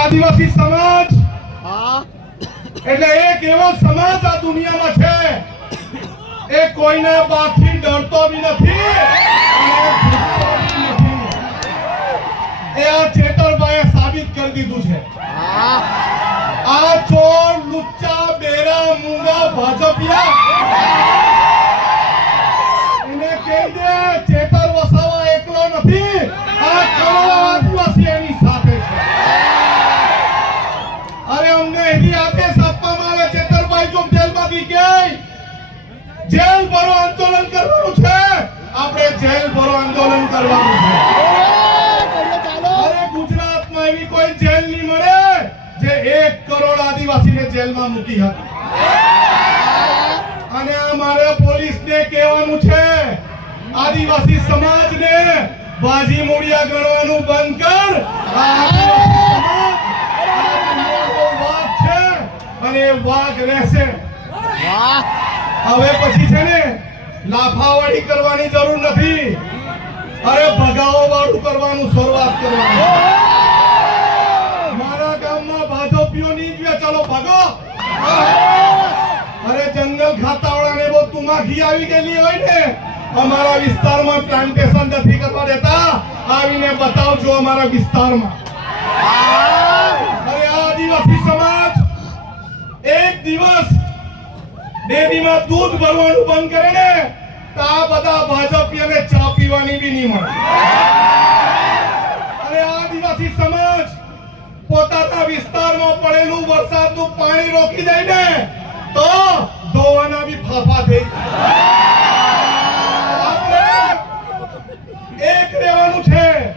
આદિવાસી સમાજ એટલે એક એવો સમાજ આ દુનિયામાં છે એ કોઈના બાપથી ડરતો બી નથી એ આ ચેતરભાઈએ સાબિત કરી દીધું છે આ ચોર લુચ્ચા બેરા મૂંગા ભાજપિયા એને કહી દે ચેતર વસાવા એકલો નથી આ કરોડો આદિવાસી એની સાથે છે અરે અમને એવી આદેશ આપવામાં આવે ચેતરભાઈ જો જેલમાંથી ગઈ જેલ ભરો આંદોલન કરવાનું છે આપણે જેલ ભરો આંદોલન કરવાનું છે અરે ગુજરાતમાં એવી કોઈ જેલ નહીં મળે જે 1 કરોડ આદિવાસીને જેલમાં મૂકી હતી અને અમારે પોલીસને કહેવાનું છે આદિવાસી સમાજને બાજી મૂડિયા ગણવાનું બંધ કર વાઘ છે અને વાઘ રહેશે હવે પછી છે ને લાફાવાળી કરવાની જરૂર નથી અરે ભગાવો વાળું કરવાનું શરૂઆત કરવાની મારા ગામમાં ભાજપીઓ નહીં જોઈએ ચાલો ભાગો અરે જંગલ ખાતાવાળાને બહુ તુમાખી આવી ગયેલી હોય ને અમારા વિસ્તારમાં પ્લાન્ટેશન નથી કરવા દેતા આવીને બતાવજો અમારા વિસ્તારમાં અરે આદિવાસી સમાજ એક દિવસ ડેરીમાં દૂધ ભરવાનું બંધ કરે ને તો આ બધા ભાજપીઓને ચા પીવાની બી નહીં મળે અરે આદિવાસી સમાજ પોતાના વિસ્તારમાં પડેલું વરસાદનું પાણી રોકી દે ને તો ધોવાના બી ફાફા થઈ એક રહેવાનું છે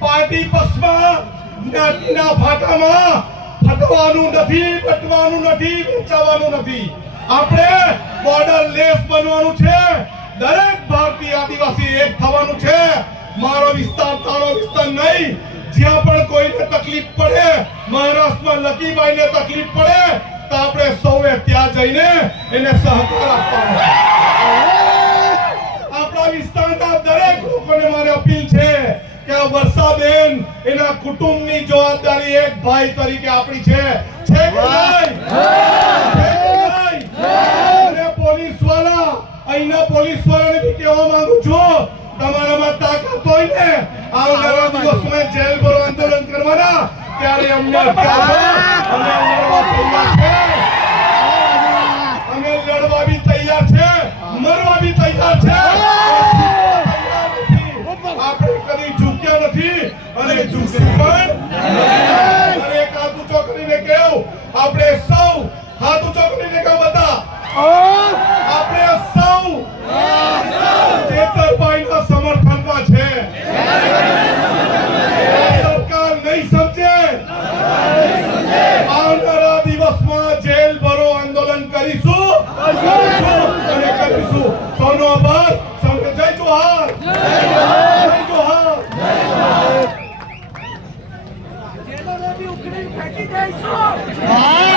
પાર્ટી પક્ષમાં જ્ઞાતિના ફાટામાં ફટવાનું નથી બટવાનું નથી વેચાવાનું નથી આપણે બોર્ડર લેસ બનવાનું છે દરેક ભારતીય આદિવાસી એક થવાનું છે મારો વિસ્તાર તારો વિસ્તાર નહીં જ્યાં પણ કોઈને તકલીફ પડે મહારાષ્ટ્રમાં લકીભાઈને તકલીફ પડે તો આપણે સૌએ ત્યાં જઈને એને સહકાર આપવાનો આપણા વિસ્તારના દરેક લોકોને મારી અપીલ છે કે વર્ષાબેન એના કુટુંબની જવાબદારી એક ભાઈ તરીકે આપણી છે કે નહીં પોલીસ વાળા અહીંના પોલીસ વાળાને બી કહેવા માંગુ છું તમારામાં તાકાત હોય ને આવનારા દિવસોમાં જેલ ભરો આંદોલન કરવાના ત્યારે અમને અમે લડવા બી તૈયાર છે મરવા બી તૈયાર છે આપણે કદી ઝૂક્યા નથી અને ઝૂકશું પણ એક હાથ ઊંચો કરીને કહ્યું આપણે સૌ હાથ ઊંચો કરીને કહો બધા આપણે સૌ ચેતરભાઈના સમર્થનમાં છે સરકાર નહીં સમજે આવનારા દિવસમાં જેલ ભરો આંદોલન કરીશું અને કરીશું સૌનો આભાર સૌને જય જોહાર જય જોહાર જેલોને બી ઉખડીને ફેંકી દઈશું